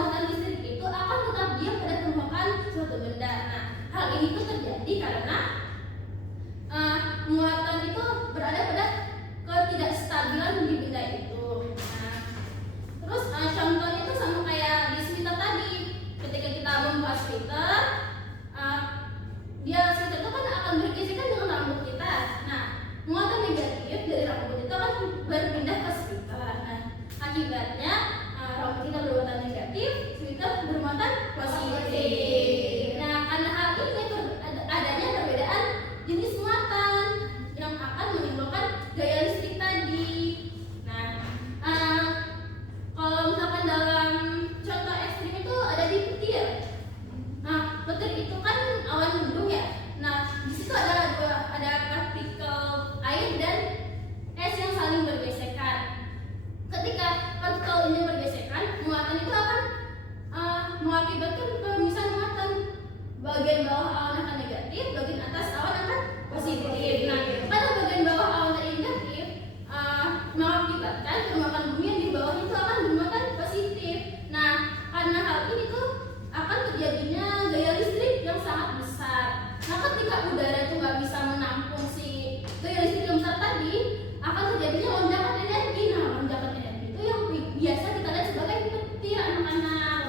muatan listrik itu akan tetap diam pada permukaan suatu benda. Nah, hal ini tuh terjadi karena muatan itu berada pada ketidakstabilan di benda itu. Nah, terus contohnya itu sama kayak di sweater tadi. Ketika kita membuat sweater, sweater itu kan akan bergesekan dengan rambut kita. Nah, muatan negatif dari rambut itu akan berpindah ke sweater. Nah, akibatnya rambut kita bermuatan negatif, sweater bermuatan positif. Nah, karena hal ini adanya perbedaan jenis muatan yang akan menimbulkan gaya listrik tadi. Nah, kalau misalkan dalam contoh ekstrim itu ada di petir. Nah, petir itu kan awan mendung ya. Nah, di situ ada partikel air dan es yang saling bergesekan. Ketika partikel ini bergesekan, muatan itu akan mengakibatkan pemisahan muatan. Bagian bawah awan akan negatif, bagian atas awan akan positif. Nah, pada bagian bawah awan tadi negatif mengakibatkan permukaan bumi yang di bawah itu akan bermuatan positif. Nah, karena hal ini tuh akan terjadinya gaya listrik yang sangat besar. Nah, ketika udara itu nggak bisa menampung si gaya listrik yang besar tadi, akan terjadinya lonjakan energi. Nah, lonjakan energi itu yang biasa kita lihat sebagai petir, anak-anak.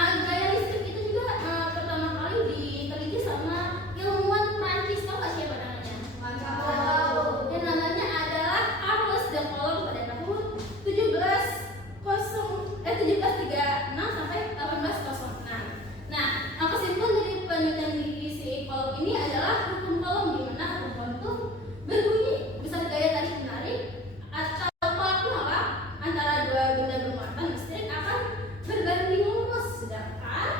Gaya listrik itu juga pertama kali diteliti sama ilmuwan Prancis. Tahu nggak siapa namanya? Yang namanya adalah Carlos de Coulomb pada tahun 1736 sampai 1806. Nah, kesimpulan dari penelitian di si Coulomb ini adalah hukum Coulomb, di mana hukum Coulomb itu berbunyi besar gaya tarik menarik atau tolak menolak antara dua benda bermuatan listrik akan berbanding lurus, sedangkan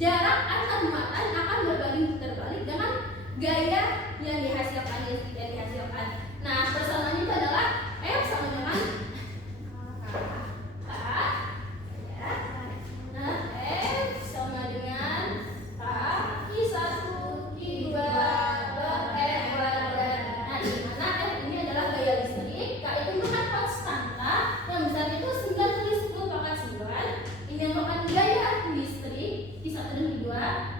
jarak antar muatan akan berbanding terbalik dengan gaya yang dihasilkan. Nah, persamaannya itu adalah F sama dengan K, ya. Nah, F sama dengan K I1 I2 F kuadrat. Nah, di mana F ini adalah gaya listrik, K itu merupakan konstanta yang besarnya itu 9/10 pangkat 9. Ini merupakan gaya listrik I1 dan I2.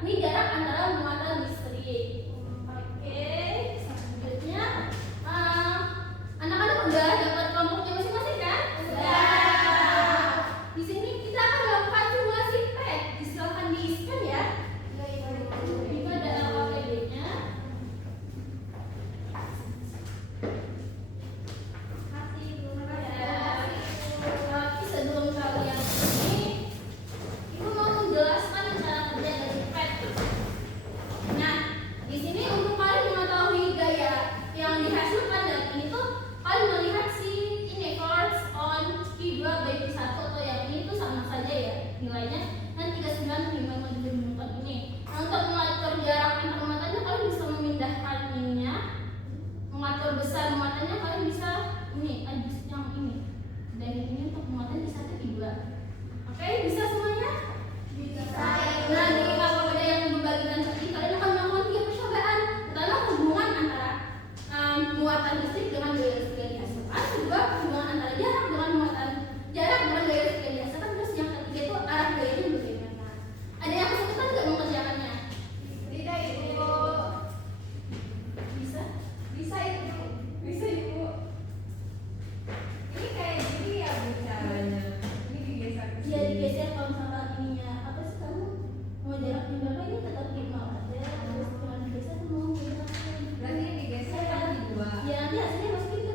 Ini jarak antara muatan listrik. Oke, selanjutnya anak-anak udah dapat kelompoknya masing-masing kan? Sudah. Di sini kita akan melakukan simulasi PET. Silakan di-scan ya. Itu ada LKPD-nya. Tapi sebelum kalian ini, Ibu mau menjelaskan cara kerja dari PET. Nah, di sini untuk kalian mengetahui gaya yang dihasilkan dari ini tuh kalian melihat si ini force on Q2 by Q1 atau yang ini tuh sama saja ya nilainya, dan 39,5 ini. Nah, untuk mengatur jarak antar muatannya kalian bisa memindahkan ininya, mengatur besar muatannya kalian bisa ini adjust yang ini, dan ini untuk muatan I1 I2. Oke, bisa semuanya? Bisa. Nah, di KPD yang dibagikan tadi kalian akan melakukan 3 percobaan. Pertama, hubungan antara muatan listrik dengan gaya listrik yang dihasilkan. Kedua, hubungan antara jarak dengan gaya listrik yang dihasilkan. Terus yang ketiga itu arah gayanya bagaimana. Ada yang kesulitan nggak mengerjakannya? Tidak, Ibu. Bisa? Bisa, Ibu. Ini kayak gini ya Bu caranya. Ini digeser. Iya, digeser. Kalau misalkan ininya apa sih, kamu mau jaraknya berapa, ini tetap di 0 aja. Terus cuma digeser, mau berapa? Berarti ini digeser kan di 2. Ya, nanti hasilnya masukin ke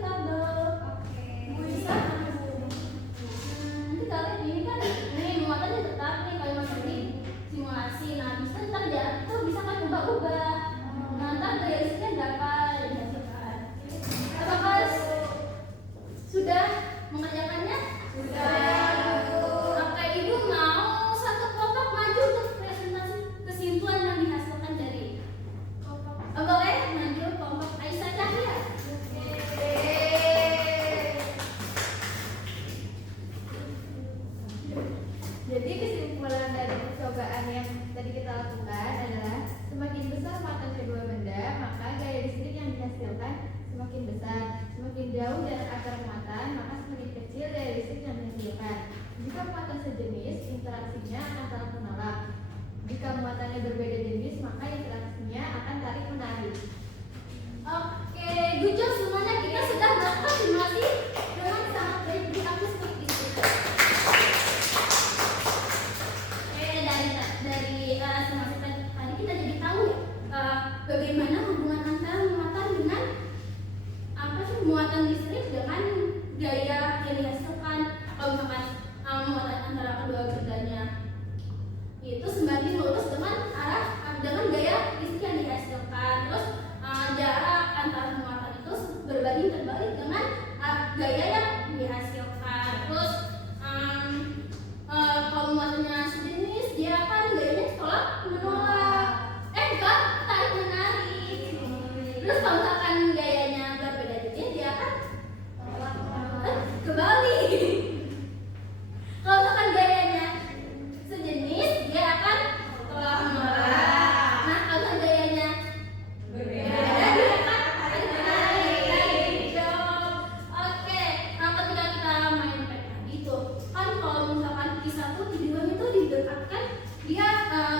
semakin besar. Semakin jauh jarak antar muatan, maka semakin kecil gaya listrik yang dihasilkan. Jika muatan sejenis, interaksinya akan saling menolak. Jika muatannya berbeda jenis, maka interaksinya akan tarik menarik. Oke, good job semuanya. Kita sudah melakukan simulasi dengan sangat baik di aku seperti itu. Oke, dari simulasi tadi kita jadi tahu ya bagaimana hubungan antara muatan dengan muatan listrik dengan gaya yang dihasilkan. Kalau misalkan muatan antara kedua bendanya itu semakin lurus dengan gaya listrik yang dihasilkan. Terus jarak antar muatan itu berbanding terbalik dengan gaya yang dihasilkan. Terus kalau muatannya sejenis, dia akan gayanya tolak menolak. Enggak, tarik menarik. Terus kalau misalkan gayanya berbeda jenis, dia akan kebalik. Kalau misalkan gayanya sejenis, dia akan tolak menolak. Nah, kalau gayanya berbeda, dia akan tarik menarik. Oke, nah ketika kita main pet tadi tuh, kan kalau misalkan I1 tujuannya itu didekatkan, dia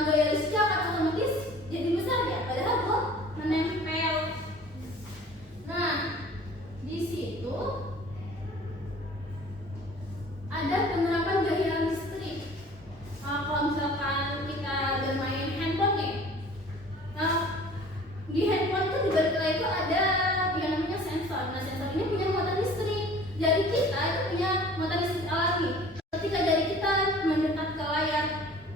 gaya listriknya akan otomatis jadi besar ya, padahal belum menempel. Nah, di situ ada penerapan gaya listrik. Kalau misalkan kita bermain handphone nih, di handphone itu di balik layar itu ada yang namanya sensor. Nah, sensor ini punya muatan listrik. Jari kita itu punya muatan listrik alami. Ketika jari kita mendekat ke layar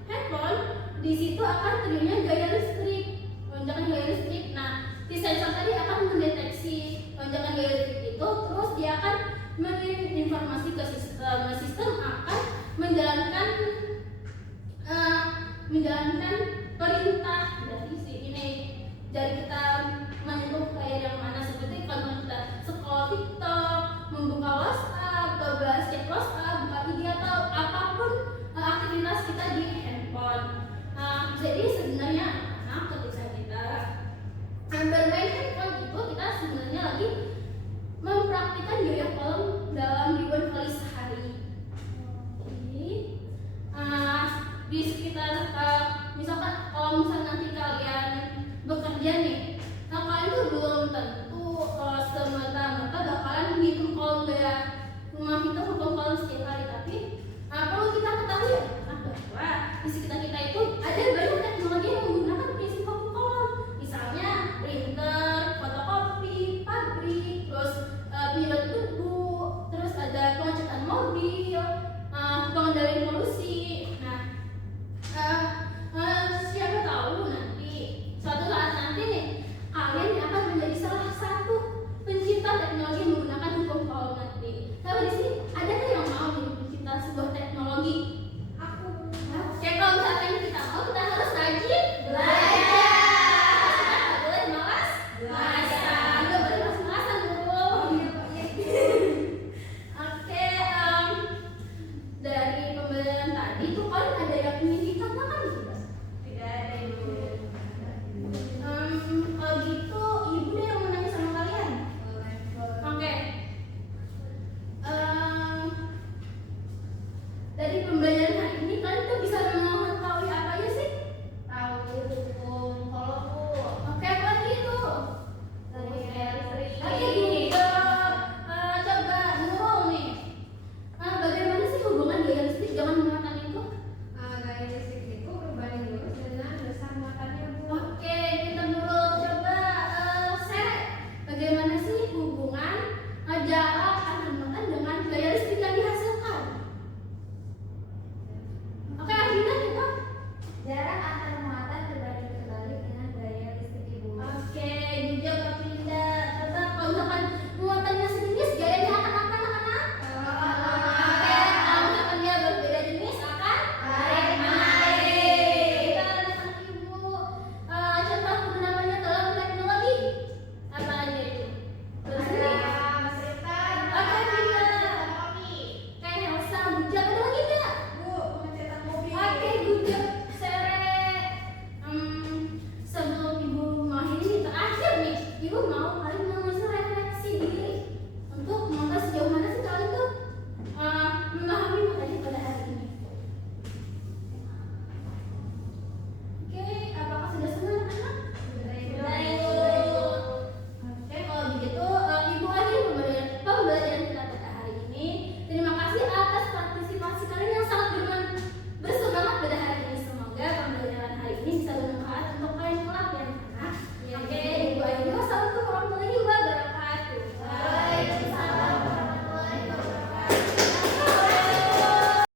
handphone, di situ akan terjadinya gaya listrik, lonjakan gaya listrik. Nah, si sensor tadi akan mendeteksi lonjakan gaya listrik itu, terus dia akan mengirim informasi ke sistem. Sistem akan menjalankan perintah dari si ini. Jadi kita menyentuh layar yang mana, seperti kalau kita scroll TikTok, membuka WhatsApp, atau bahas chat WhatsApp, buka IG atau apapun aktivitas kita di handphone. Jadi sebenarnya ketika kita bermain handphone itu, kita sebenarnya lagi mempraktikkan gaya kolom dalam ribuan kali sehari. Di sekitar misalkan kalau misalnya nanti kalian bekerja nih, nah kalian tuh belum tentu